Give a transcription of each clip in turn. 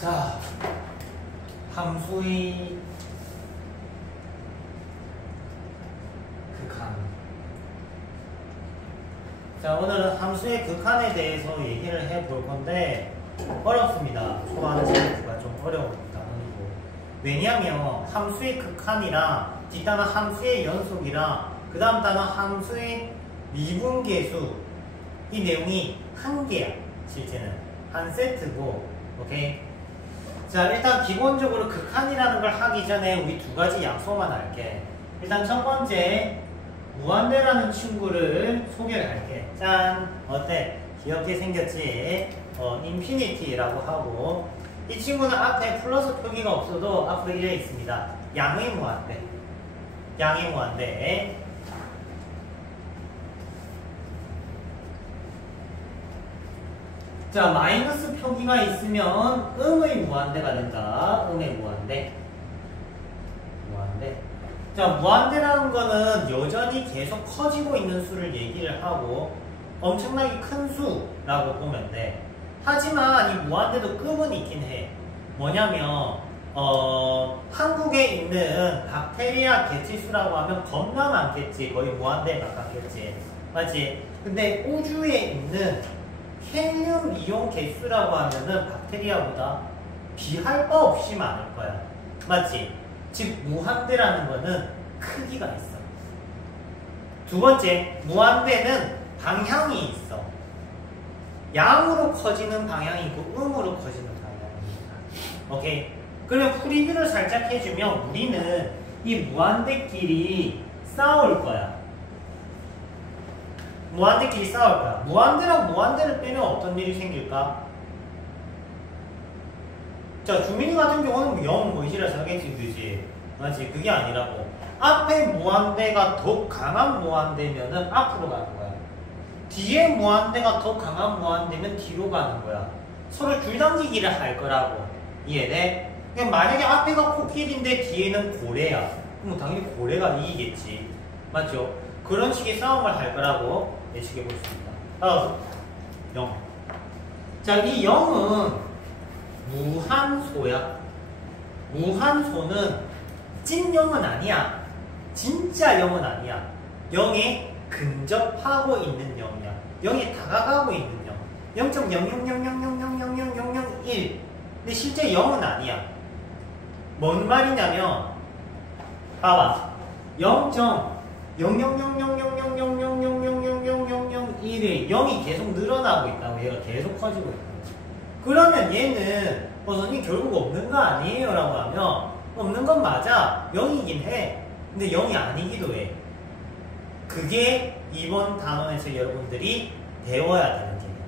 자, 함수의 극한. 자, 오늘은 함수의 극한에 대해서 얘기를 해볼 건데 어렵습니다. 초반 챕터가 좀 어려운 단어이고, 왜냐면 함수의 극한이랑 뒷단어 함수의 연속이랑 그 다음 단어 함수의 미분계수, 이 내용이 한 개야. 실제는 한 세트고. 오케이? 자, 일단 기본적으로 극한이라는 걸 하기 전에 우리 두 가지 약속만 할게. 일단 첫 번째, 무한대라는 친구를 소개를 할게. 짠! 어때? 귀엽게 생겼지? 인피니티라고 하고, 이 친구는 앞에 플러스 표기가 없어도 앞으로 이래 있습니다. 양의 무한대. 양의 무한대. 자, 마이너스 표기가 있으면 음의 무한대가 된다. 음의 무한대. 무한대. 자, 무한대라는 거는 여전히 계속 커지고 있는 수를 얘기를 하고 엄청나게 큰 수라고 보면 돼. 하지만 이 무한대도 급은 있긴 해. 뭐냐면 한국에 있는 박테리아 개체수라고 하면 겁나 많겠지. 거의 무한대에 가깝겠지. 맞지? 근데 우주에 있는 헬륨 이온 개수라고 하면은 박테리아보다 비할 바 없이 많을 거야. 맞지? 즉 무한대라는 거는 크기가 있어. 두 번째, 무한대는 방향이 있어. 양으로 커지는 방향이 있고 음으로 커지는 방향이 있다. 오케이? 그러면 프리뷰를 살짝 해주면 우리는 이 무한대끼리 싸울 거야. 무한대끼리 싸울 거야. 무한대랑 무한대를 빼면 어떤 일이 생길까? 자, 주민이 같은 경우는 0 뭐이시라서 하겠지, 그지? 맞지? 그게 아니라고. 앞에 무한대가 더 강한 무한대면은 앞으로 가는 거야. 뒤에 무한대가 더 강한 무한대면 뒤로 가는 거야. 서로 줄당기기를 할 거라고. 이해돼? 그냥 만약에 앞에가 코끼리인데 뒤에는 고래야. 그럼 당연히 고래가 이기겠지. 맞죠? 그런 식의 싸움을 할 거라고 예측해 볼 수 있다. 다음, 0. 자, 이 0은 무한소야. 무한소는 찐 0은 아니야. 진짜 0은 아니야. 0에 근접하고 있는 0이야. 0에 다가가고 있는 0. 0.00000000001. 근데 실제 0은 아니야. 뭔 말이냐면, 봐봐. 0.0000000000001에 0이 계속 늘어나고 있다고. 얘가 계속 커지고 있다고. 그러면 얘는 선생님 결국 없는 거 아니에요? 라고 하면 없는 건 맞아. 0이긴 해. 근데 0이 아니기도 해. 그게 이번 단원에서 여러분들이 배워야 되는 개념이야.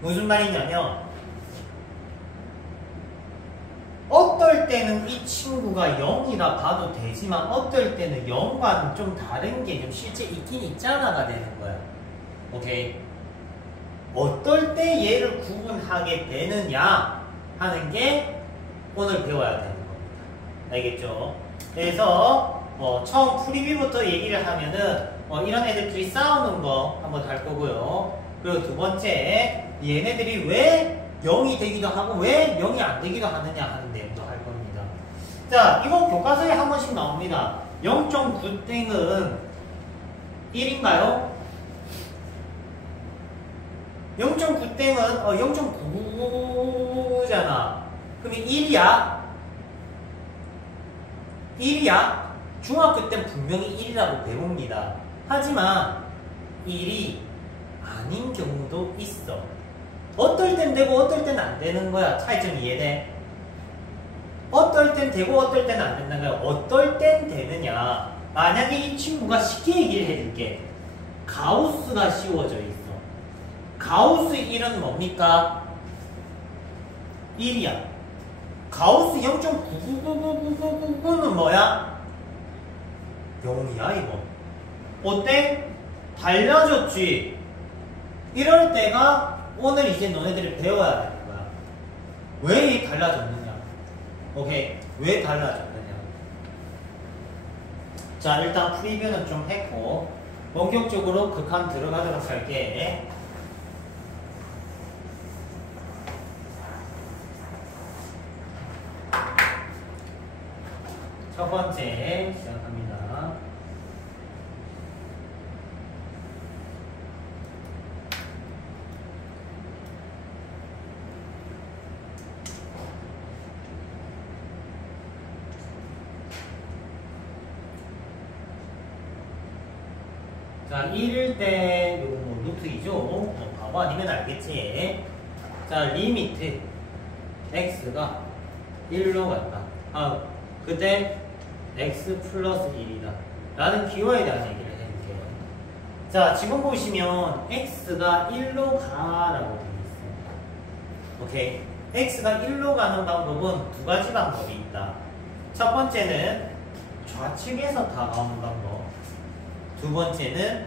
무슨 말이냐면 어떨 때는 이 친구가 0이라 봐도 되지만 어떨 때는 0과는 좀 다른 개념 실제 있긴 있잖아가 되는 거야. 오케이? 어떨 때 얘를 구분하게 되느냐 하는 게 오늘 배워야 되는 겁니다. 알겠죠? 그래서 처음 프리뷰부터 얘기를 하면은 이런 애들끼리 싸우는 거 한번 할 거고요. 그리고 두 번째, 얘네들이 왜 0이 되기도 하고 왜 0이 안 되기도 하느냐 하는 내용도 할 겁니다. 자, 이거 교과서에 한 번씩 나옵니다. 0.9땡은 1인가요? 0.9땡은 0.999잖아. 그럼 1이야? 1이야? 중학교 땐 분명히 1이라고 배웁니다. 하지만 1이 아닌 경우도 있어. 어떨 땐 되고 어떨 땐 안 되는 거야. 차이점 이해돼? 어떨 땐 되고 어떨 땐 안 된다는 거야. 어떨 땐 되느냐. 만약에 이 친구가 쉽게 얘기를 해줄게. 가우스가 씌워져 있어. 가우스 1은 뭡니까? 1이야. 가우스 0.9999999는 뭐야? 0이야 이거. 어때? 달라졌지? 이럴 때가 오늘 이제 너네들이 배워야 되는 거야. 왜 달라졌느냐? 오케이. 왜 달라졌느냐? 자, 일단 프리뷰는 좀 했고 본격적으로 극한 들어가도록 할게. 첫 번째 시작합니다. 자, 1일 때 요거 뭐 루트 2죠? 바보 아니면 알겠지? 자, 리미트 x가 1로 간다. 그때 x 플러스 1이다 라는 기호에 대한 얘기를 해줄게요. 자, 지금 보시면 x가 1로 가라고 되어 있어요. 오케이. x가 1로 가는 방법은 두 가지 방법이 있다. 첫 번째는 좌측에서 다가오는 방법. 두 번째는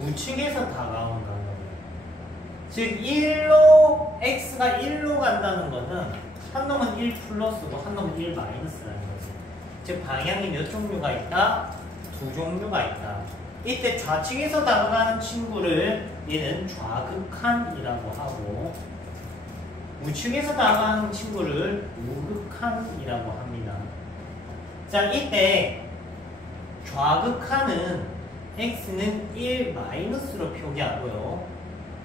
우측에서 다가오는 방법이에요. 즉 1로 x가 1로 간다는 것은 한 놈은 1 플러스고 한 놈은 1 마이너스라는 거지. 즉 방향이 몇 종류가 있다? 두 종류가 있다. 이때 좌측에서 다가가는 친구를 얘는 좌극한이라고 하고 우측에서 다가가는 친구를 우극한이라고 합니다. 자, 이때 좌극한은 x는 1 마이너스로 표기하고요.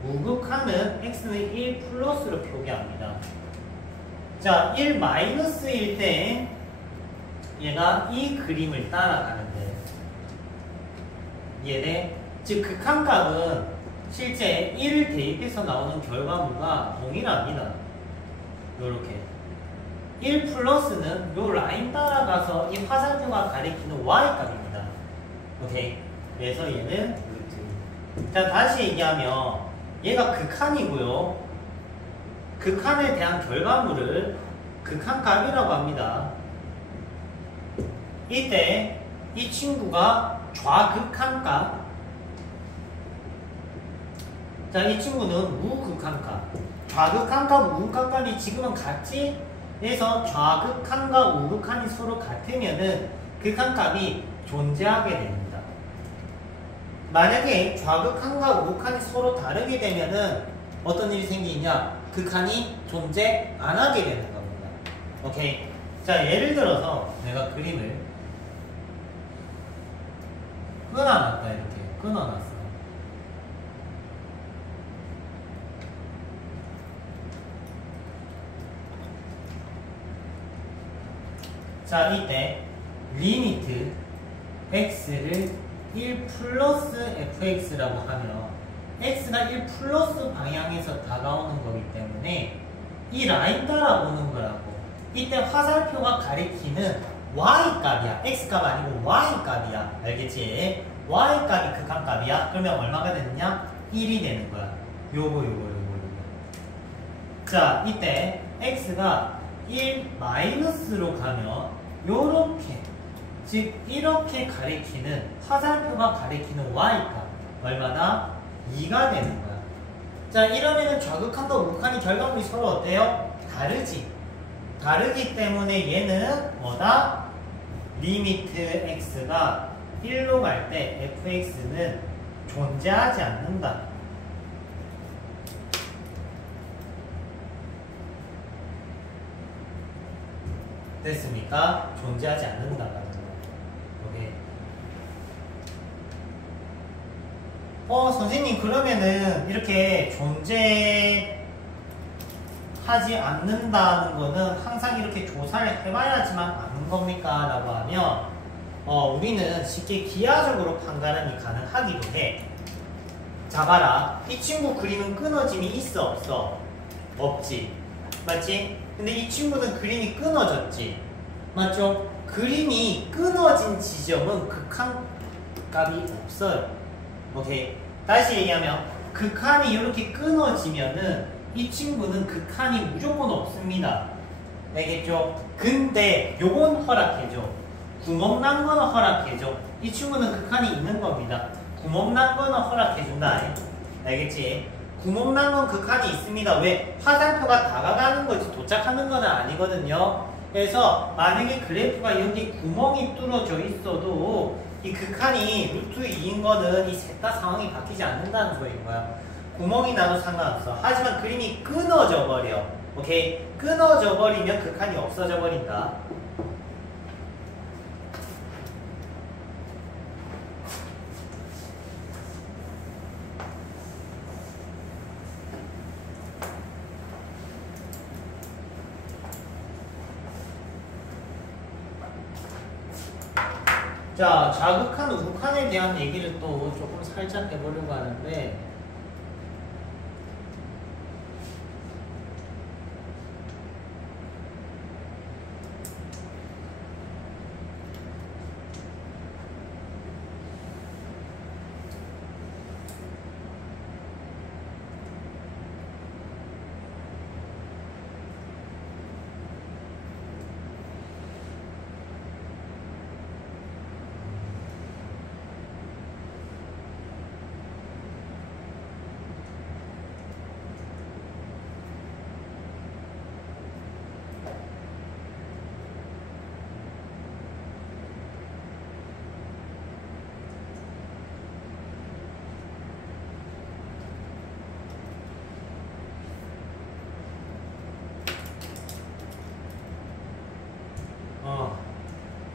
우극한은 x는 1 플러스로 표기합니다. 자, 1 마이너스일 때 얘가 이 그림을 따라가는데 얘네, 즉 극한값은 실제 1을 대입해서 나오는 결과물과 동일합니다. 요렇게 1 플러스는 요 라인 따라가서 이 화살표가 가리키는 y값입니다. 오케이. 그래서 얘는 루트. 자, 다시 얘기하면 얘가 극한이고요. 극한에 대한 결과물을 극한값이라고 합니다. 이때 이 친구가 좌극한값. 자, 이 친구는 우극한값. 좌극한값, 우극한값이 지금은 같지? 그래서 좌극한과 우극한이 서로 같으면은 극한값이 존재하게 됩니다. 만약에 좌극한과 우극한이 서로 다르게 되면은 어떤 일이 생기냐? 극한이 존재 안 하게 되는 겁니다. 오케이. 자, 예를 들어서 내가 그림을 끊어놨다. 이렇게 끊어놨어. 자, 이때 리미트 x를 1 플러스 fx라고 하면 x가 1 플러스 방향에서 다가오는 거기 때문에 이 라인 따라 오는 거라고. 이때 화살표가 가리키는 y값이야. x값 아니고 y값이야. 알겠지? y값이 극한값이야. 그러면 얼마가 되느냐? 1이 되는 거야. 요거. 자, 이때 x가 1 마이너스로 가면 요렇게, 즉 이렇게 가리키는 화살표가 가리키는 y값 얼마나? 2가 되는 거야. 자, 이러면은 좌극한과 우극한이 결과물이 서로 어때요? 다르지. 다르기 때문에 얘는 뭐다? 리미트 x가 1로 갈 때 fx는 존재하지 않는다. 됐습니까? 존재하지 않는다라는 거. 오케이. 선생님, 그러면은 이렇게 존재하지 않는다는 거는 항상 이렇게 조사를 해봐야지만 아는 겁니까? 라고 하면 우리는 쉽게 기하적으로 판단이 가능하기도 해. 자, 봐라. 이 친구 그림은 끊어짐이 있어, 없어? 없지. 맞지? 근데 이 친구는 그림이 끊어졌지. 맞죠? 그림이 끊어진 지점은 극한값이 없어요. 오케이. 다시 얘기하면 극한이 이렇게 끊어지면은 이 친구는 극한이 무조건 없습니다. 알겠죠? 근데 요건 허락해줘. 구멍 난 거는 허락해줘. 이 친구는 극한이 있는 겁니다. 구멍 난 거는 허락해준다. 알겠지? 구멍 난 건 극한이 있습니다. 왜? 화살표가 다가가는 거지 도착하는 건 아니거든요. 그래서 만약에 그래프가 여기 구멍이 뚫어져 있어도 이 극한이 루트 2인 거는 이 셋 다 상황이 바뀌지 않는다는 소리인 거야. 구멍이 나도 상관없어. 하지만 그림이 끊어져 버려. 오케이? 끊어져 버리면 극한이 없어져 버린다. 자, 자극한 우극한에 대한 얘기를 또 조금 살짝 해보려고 하는데,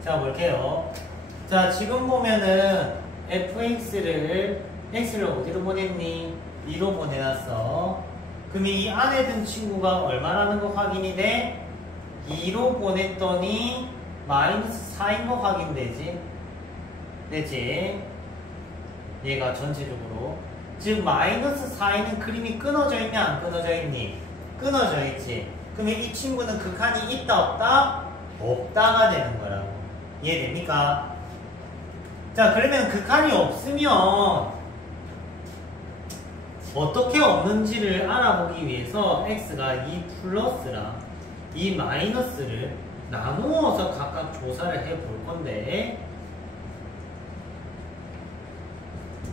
자, 볼게요. 자, 지금 보면은 fx를 어디로 보냈니? 2로 보내놨어. 그럼 이 안에 든 친구가 얼마라는 거 확인이 돼? 2로 보냈더니 마이너스 4인 거 확인되지? 되지? 얘가 전체적으로. 즉 마이너스 4에는 그림이 끊어져 있냐 안 끊어져 있니? 끊어져 있지. 그러면 이 친구는 극한이 있다 없다? 없다가 되는 거라고. 이해됩니까? 자, 그러면 극한이 없으면 어떻게 없는지를 알아보기 위해서 x가 이 플러스랑 이 마이너스를 나누어서 각각 조사를 해볼 건데,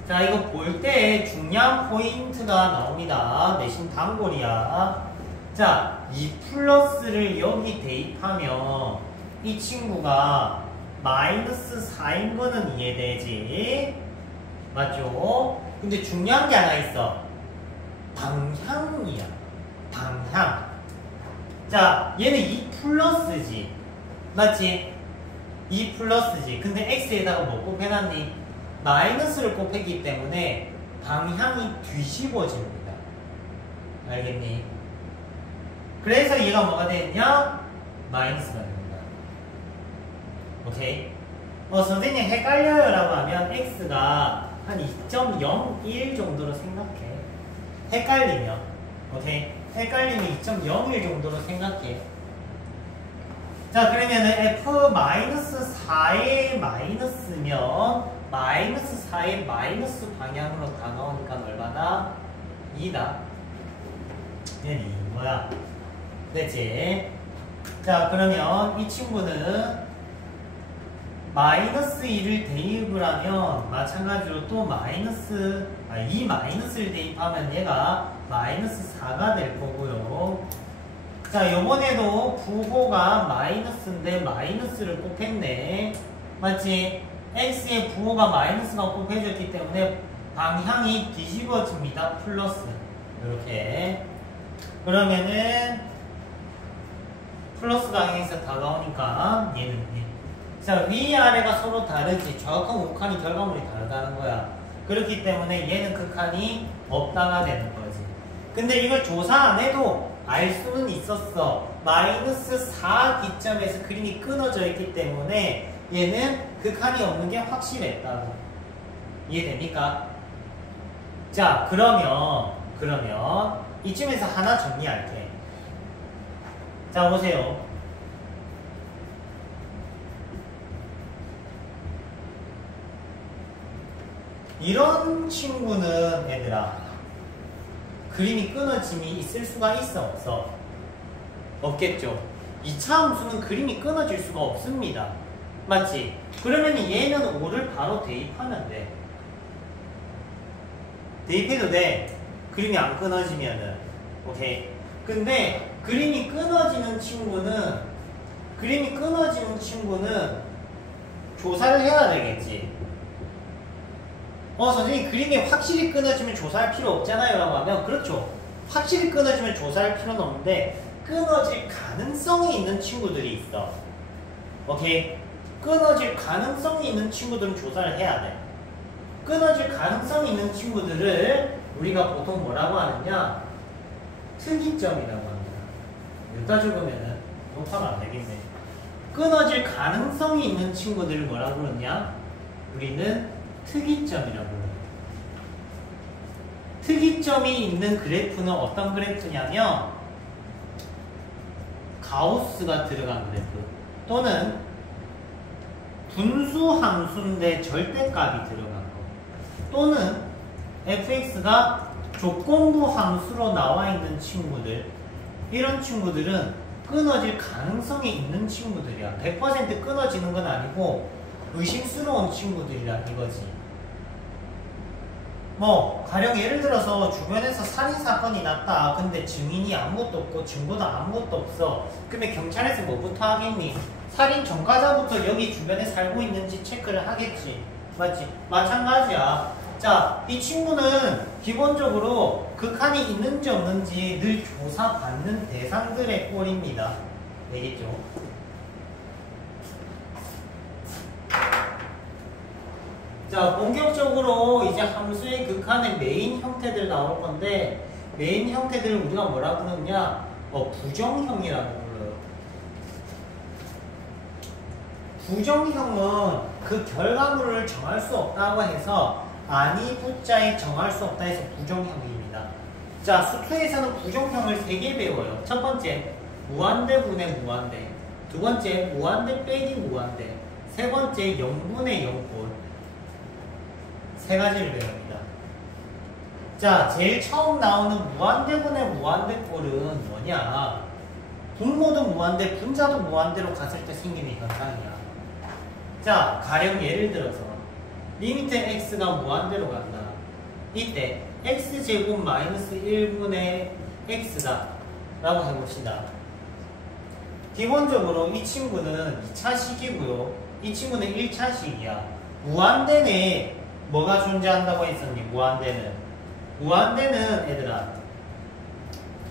자, 이거 볼 때 중요한 포인트가 나옵니다. 내신 단골이야. 자, 이 플러스를 여기 대입하면 이 친구가 마이너스 4인 거는 이해되지? 맞죠? 근데 중요한 게 하나 있어. 방향이야. 방향. 자, 얘는 2 플러스지. 맞지? 2 플러스지. 근데 x에다가 뭐 곱해놨니? 마이너스를 곱했기 때문에 방향이 뒤집어집니다. 알겠니? 그래서 얘가 뭐가 되냐? 마이너스가 됩니다. 오케이? 선생님 헷갈려요 라고 하면 x가 한 2.01 정도로 생각해. 헷갈리면. 오케이? 헷갈리면 2.01 정도로 생각해. 자, 그러면은 f-4의 마이너스면 마이너스 4의 마이너스 방향으로 다가오니까 얼마다? 2다. 얘는 2뭐야? 됐지? 자, 그러면 이 친구는 마이너스 2를 대입을 하면 마찬가지로 또 이 마이너스를 대입하면 얘가 마이너스 4가 될 거고요. 자, 요번에도 부호가 마이너스인데 마이너스를 곱했네. 맞지? x의 부호가 마이너스가 곱해졌기 때문에 방향이 뒤집어집니다. 플러스. 이렇게. 그러면은 플러스 방향에서 다가오니까 얘는 자, 위아래가 서로 다르지. 좌극한 우극한이 결과물이 다르다는 거야. 그렇기 때문에 얘는 극한이 없다가 되는 거지. 근데 이걸 조사 안 해도 알 수는 있었어. 마이너스 4 기점에서 그림이 끊어져 있기 때문에 얘는 극한이 없는 게 확실했다고. 이해됩니까? 자, 그러면 이쯤에서 하나 정리할게. 자, 보세요. 이런 친구는 얘들아 그림이 끊어짐이 있을 수가 있어 없어? 없겠죠. 2차 함수는 그림이 끊어질 수가 없습니다. 맞지? 그러면 얘는 5를 바로 대입하면 돼. 대입해도 돼. 그림이 안 끊어지면은. 오케이. 근데 그림이 끊어지는 친구는 조사를 해야 되겠지. 선생님 그림이 확실히 끊어지면 조사할 필요 없잖아요 라고 하면 그렇죠. 확실히 끊어지면 조사할 필요는 없는데 끊어질 가능성이 있는 친구들이 있어. 오케이? 끊어질 가능성이 있는 친구들은 조사를 해야 돼. 끊어질 가능성이 있는 친구들을 우리가 보통 뭐라고 하느냐? 특이점이라고 합니다. 여기다 적으면은 녹화가 안 되겠네. 끊어질 가능성이 있는 친구들을 뭐라고 그러냐? 우리는 특이점이라고 해요. 특이점이 있는 그래프는 어떤 그래프냐면 가우스가 들어간 그래프 또는 분수 함수인데 절대값이 들어간 거 또는 fx가 조건부 함수로 나와 있는 친구들 이런 친구들은 끊어질 가능성이 있는 친구들이야. 100% 끊어지는 건 아니고 의심스러운 친구들이라 이거지. 뭐 가령 예를 들어서 주변에서 살인사건이 났다. 근데 증인이 아무것도 없고 증거도 아무것도 없어. 그러면 경찰에서 뭐부터 하겠니? 살인 전과자부터 여기 주변에 살고 있는지 체크를 하겠지. 맞지? 마찬가지야. 자, 이 친구는 기본적으로 극한이 있는지 없는지 늘 조사받는 대상들의 꼴입니다. 알겠죠? 자, 본격적으로 이제 함수의 극한의 메인 형태들 나올 건데 메인 형태들을 우리가 뭐라고 부르느냐? 부정형이라고 불러요. 부정형은 그 결과물을 정할 수 없다고 해서 아니 부자에 정할 수 없다 해서 부정형입니다. 자, 수투에서는 부정형을 3개 배워요. 첫 번째, 무한대분의 무한대. 두 번째, 무한대 빼기 무한대. 세 번째, 0분의 0꼴. 3가지를 배웁니다. 자, 제일 처음 나오는 무한대분의 무한대꼴은 뭐냐? 분모도 무한대, 분자도 무한대로 갔을 때 생기는 현상이야. 자, 가령 예를 들어서 리미트 x가 무한대로 간다. 이때 x제곱 마이너스 1분의 x다 라고 해봅시다. 기본적으로 이 친구는 2차식이고요. 이 친구는 1차식이야. 무한대에 뭐가 존재한다고 했었니? 무한대는 얘들아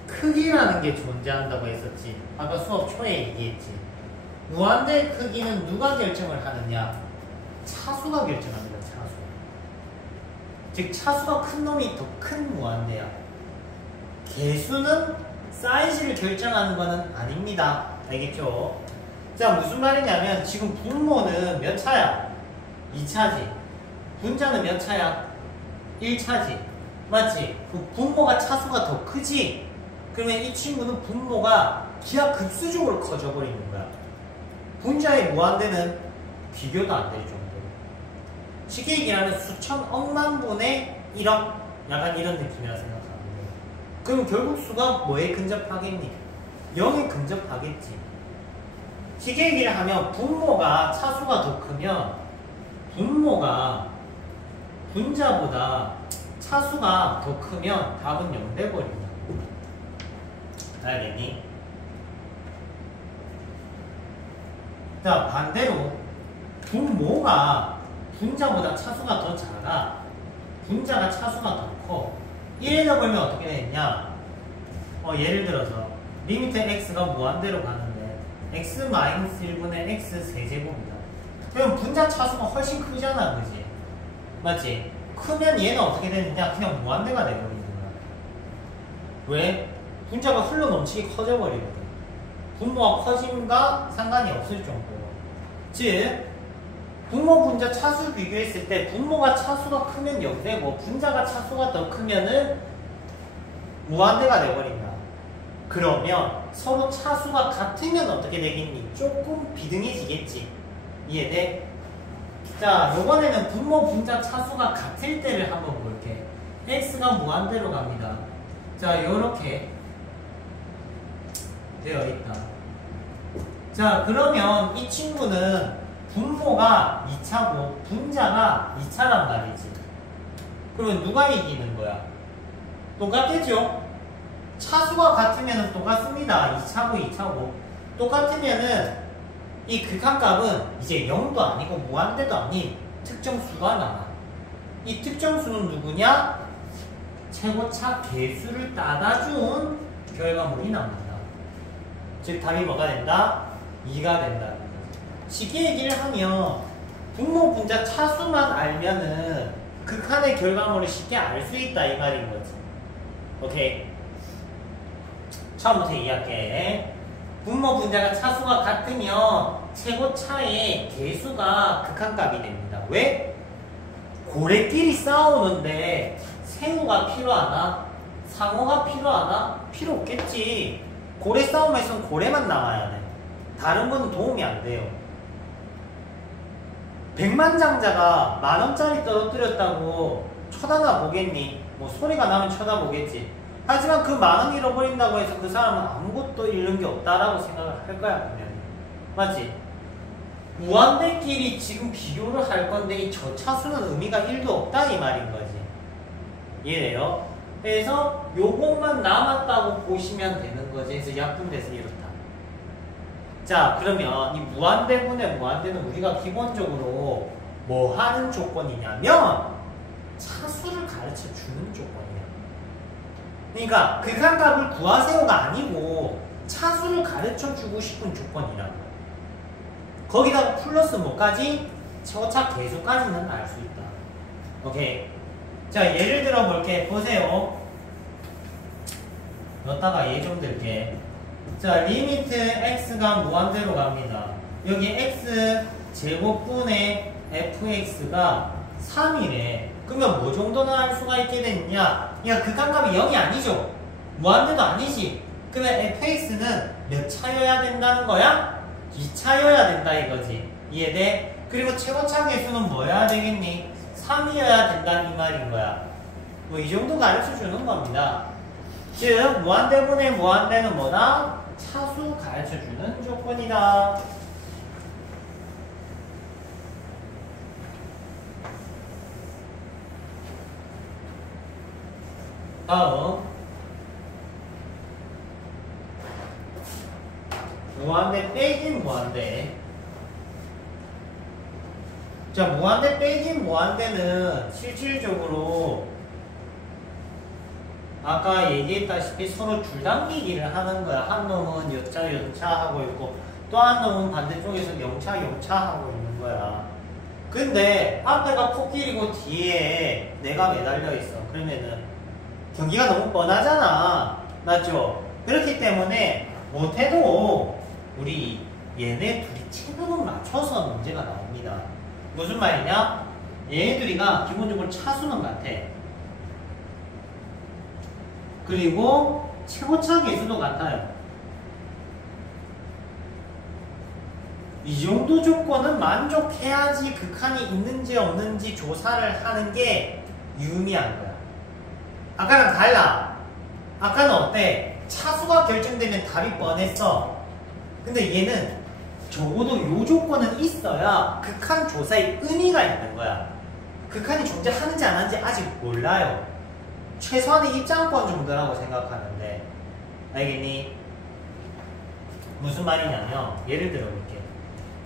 크기라는 게 존재한다고 했었지. 아까 수업 초에 얘기했지. 무한대 크기는 누가 결정을 하느냐? 차수가 결정합니다. 차수. 즉 차수가 큰 놈이 더 큰 무한대야. 개수는 사이즈를 결정하는 것은 아닙니다. 알겠죠? 자, 무슨 말이냐면 지금 분모는 몇 차야? 2차지. 분자는 몇 차야? 1차지. 맞지? 그 분모가 차수가 더 크지? 그러면 이 친구는 분모가 기하급수적으로 커져 버리는 거야. 분자의 무한대는 비교도 안 될 정도로. 쉽게 얘기하면 수천 억만 분의 1억? 약간 이런 느낌이라 생각하면 돼요. 그럼 결국 수가 뭐에 근접하겠니? 0에 근접하겠지. 쉽게 얘기를 하면 분모가 차수가 더 크면 분모가 분자보다 차수가 더 크면 답은 0 돼버린다. 알겠니? 자, 반대로 분모가 분자보다 차수가 더 작아. 분자가 차수가 더 커. 이래다 보면 어떻게 되냐? 예를 들어서 리미트 x가 무한대로 가는데 x-1분의 x 세제곱이다. 그럼 분자 차수가 훨씬 크잖아, 그지? 맞지? 크면 얘는 어떻게 되느냐? 그냥 무한대가 돼버리는 거야. 왜? 분자가 흘러 넘치게 커져버리거든. 분모가 커짐과 상관이 없을 정도로. 즉, 분모 분자 차수 비교했을 때 분모가 차수가 크면 0되고 분자가 차수가 더 크면은 무한대가 돼버린다. 그러면 서로 차수가 같으면 어떻게 되겠니? 조금 비등해지겠지. 이해돼? 자, 요번에는 분모 분자 차수가 같을 때를 한번 볼게. x가 무한대로 갑니다. 자, 요렇게 되어 있다. 자, 그러면 이 친구는 분모가 2차고 분자가 2차란 말이지. 그러면 누가 이기는 거야? 똑같겠죠? 차수가 같으면 똑같습니다. 2차고 2차고. 똑같으면은 이 극한값은 이제 0도 아니고 무한대도 아닌 특정수가 나와. 이 특정수는 누구냐? 최고차 개수를 따다준 결과물이 나옵니다. 즉 답이 뭐가 된다? 2가 된다. 쉽게 얘기를 하면 분모 분자 차수만 알면은 극한의 결과물을 쉽게 알 수 있다 이 말인 거지. 오케이. 처음부터 이해할게. 분모 분자가 차수가 같으면 최고차의 개수가 극한값이 됩니다. 왜? 고래끼리 싸우는데 새우가 필요하나? 상어가 필요하나? 필요 없겠지. 고래 싸움에서는 고래만 나와야 돼. 다른 거는 도움이 안 돼요. 백만장자가 10,000원짜리 떨어뜨렸다고 쳐다나 보겠니? 뭐 소리가 나면 쳐다보겠지. 하지만 그 10,000원 잃어버린다고 해서 그 사람은 아무것도 잃는 게 없다라고 생각을 할 거야, 분명히. 맞지? 무한대끼리 지금 비교를 할 건데 이 저차수는 의미가 1도 없다 이 말인 거지. 이해돼요? 그래서 요것만 남았다고 보시면 되는 거지. 그래서 약분돼서 이렇다. 자, 그러면 이 무한대분의 무한대는 우리가 기본적으로 뭐 하는 조건이냐면 차수를 가르쳐 주는 조건이야. 그러니까 극한값을 구하세요가 아니고 차수를 가르쳐 주고 싶은 조건이라고. 거기다가 플러스 뭐까지? 최고차 개수까지는 알 수 있다. 오케이. 자, 예를 들어 볼게. 보세요. 여기다가 예 좀 들게. 자, 리미트 x가 무한대로 갑니다. 여기 x 제곱분의 fx가 3이래. 그러면 뭐 정도는 할 수가 있게 됐냐? 그러니까 극한값이 0이 아니죠. 무한대도 아니지. 그러면 fx는 몇 차여야 된다는 거야? 2차여야 된다 이거지. 이해돼? 그리고 최고차 개수는 뭐여야 되겠니? 3이어야 된다는 이 말인 거야. 뭐 이 정도 가르쳐 주는 겁니다. 즉 무한대분의 무한대는 뭐다? 차수 가르쳐 주는 조건이다. 다음 무한대 빼기 무한대. 자, 무한대 빼기 무한대는 실질적으로 아까 얘기했다시피 서로 줄당기기를 하는 거야. 한 놈은 여차 연차 하고 있고 또 한 놈은 반대쪽에서 영차 영차 하고 있는 거야. 근데 앞에가 코끼리고 뒤에 내가 매달려 있어. 그러면은 경기가 너무 뻔하잖아. 맞죠? 그렇기 때문에 못해도 우리 얘네 둘이 체급을 맞춰서 문제가 나옵니다. 무슨 말이냐? 얘네 둘이가 기본적으로 차수는 같아. 그리고 최고차 개수도 같아요. 이 정도 조건은 만족해야지 극한이 있는지 없는지 조사를 하는 게 유의미한 거야. 아까랑 달라. 아까는 어때? 차수가 결정되면 답이 뻔했어. 근데 얘는 적어도 요 조건은 있어야 극한 조사의 의미가 있는 거야. 극한이 존재하는지 안 하는지 아직 몰라요. 최소한의 입장권 정도라고 생각하는데, 알겠니? 무슨 말이냐면 예를 들어볼게.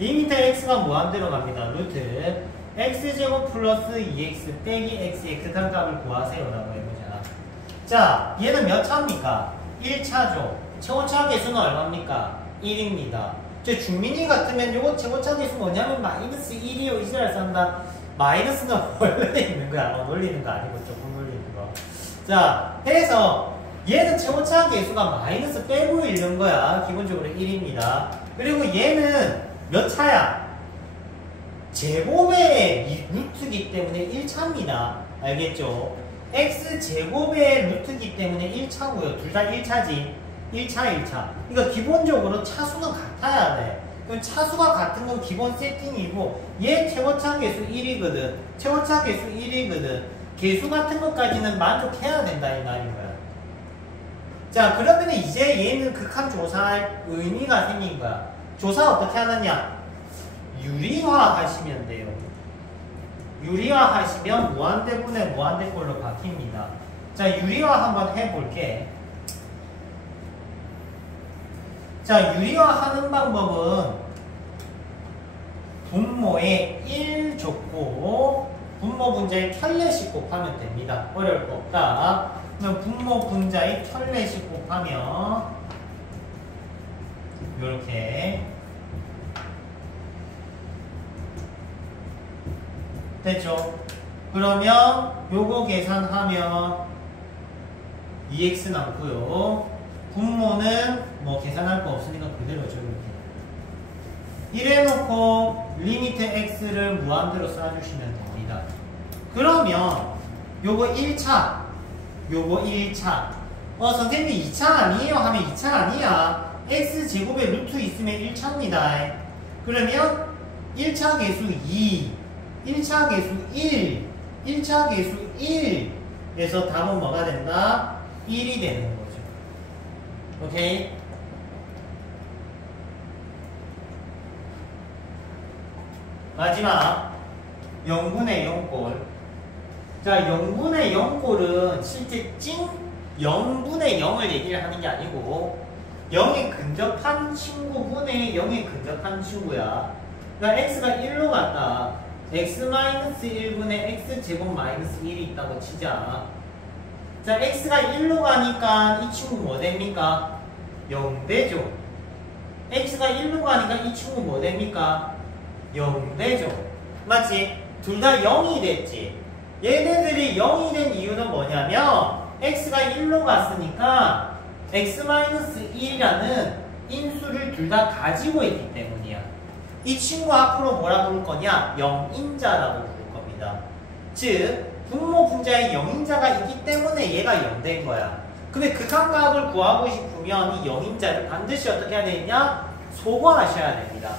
리미트 x가 무한대로 갑니다. 루트 x제곱 플러스 2x 빼기 x의 극한값을 구하세요 라고 해보자. 자, 얘는 몇 차입니까? 1차죠. 최고차 개수는 얼마입니까? 1입니다. 저 중민이 같으면 요거 최고차 개수 뭐냐면 마이너스 1이요. 이지랄 산다. 마이너스는 원래 있는 거야. 놀리는 거 아니고 조금 놀리는 거. 자, 해서 얘는 최고차 개수가 마이너스 빼고 있는 거야. 기본적으로 1입니다. 그리고 얘는 몇 차야? 제곱의 루트기 때문에 1차입니다. 알겠죠? x제곱의 루트기 때문에 1차고요. 둘 다 1차지. 1차, 1차. 그러니까 기본적으로 차수는 같아야 돼. 그럼 차수가 같은 건 기본 세팅이고 얘 최고차 개수 1이거든. 최고차 개수 1이거든. 개수 같은 것까지는 만족해야 된다 이 말인 거야. 자, 그러면 이제 얘는 극한 조사할 의미가 생긴 거야. 조사 어떻게 하느냐? 유리화 하시면 돼요. 유리화 하시면 무한대분의 무한대꼴로 바뀝니다. 자, 유리화 한번 해볼게. 자, 유리화 하는 방법은 분모에 1 줬고 분모 분자에 켤레씩 곱하면 됩니다. 어려울 거 없다. 그럼 분모 분자에 켤레씩 곱하면 이렇게 됐죠? 그러면 요거 계산하면 2x 남고요. 분모는 뭐 계산할 거 없으니까 그대로 적을게요. 이래놓고 리미트 x를 무한대로 써주시면 됩니다. 그러면 요거 1차, 요거 1차. 선생님이 2차 아니에요? 하면 2차 아니야. x제곱에 루트 있으면 1차입니다. 그러면 1차 계수 2, 1차 계수 1, 1차 계수 1에서 답은 뭐가 된다? 1이 되는 거죠. 오케이? 마지막 0분의 0꼴. 자, 0분의 0꼴은 실제 찐 0분의 0을 얘기를 하는 게 아니고 0에 근접한 친구분의 0에 근접한 친구야. 그러니까 x가 1로 갔다. x-1분의 x제곱 마이너스 1이 있다고 치자. 자, x가 1로 가니까 이 친구 뭐 됩니까? 0 되죠. x가 1로 가니까 이 친구 뭐 됩니까? 0 되죠. 맞지? 둘 다 0이 됐지. 얘네들이 0이 된 이유는 뭐냐면 x가 1로 갔으니까 x-1이라는 인수를 둘 다 가지고 있기 때문이야. 이 친구 앞으로 뭐라 부를 거냐? 0인자라고 부를 겁니다. 즉 분모 분자에 0인자가 있기 때문에 얘가 0 된 거야. 근데 극한값을 구하고 싶으면 이 0인자를 반드시 어떻게 해야 되냐? 소거하셔야 됩니다.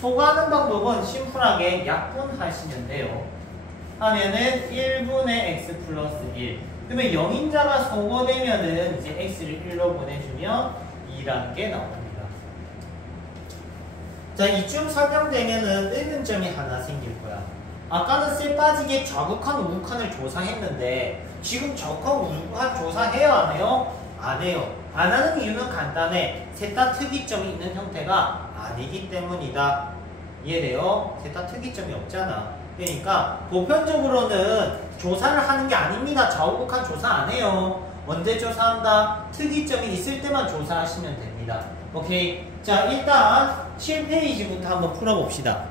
소거하는 방법은 심플하게 약분하시면 돼요. 하면은 1분의 x 플러스 1. 그러면 0인자가 소거되면은 이제 x를 1로 보내주면 2라는 게 나옵니다. 자, 이쯤 설명되면은 의문점이 하나 생길 거야. 아까는 쎄 빠지게 좌극한 우극한을 조사했는데 지금 적한 우극한 조사해요 안 해요? 안 해요. 안 하는 이유는 간단해. 셋 다 특이점이 있는 형태가 아니기 때문이다. 이해돼요? 셋 다 특이점이 없잖아. 그러니까 보편적으로는 조사를 하는 게 아닙니다. 좌우극한 조사 안 해요. 언제 조사한다? 특이점이 있을 때만 조사하시면 됩니다. 오케이. 자, 일단 7페이지부터 한번 풀어봅시다.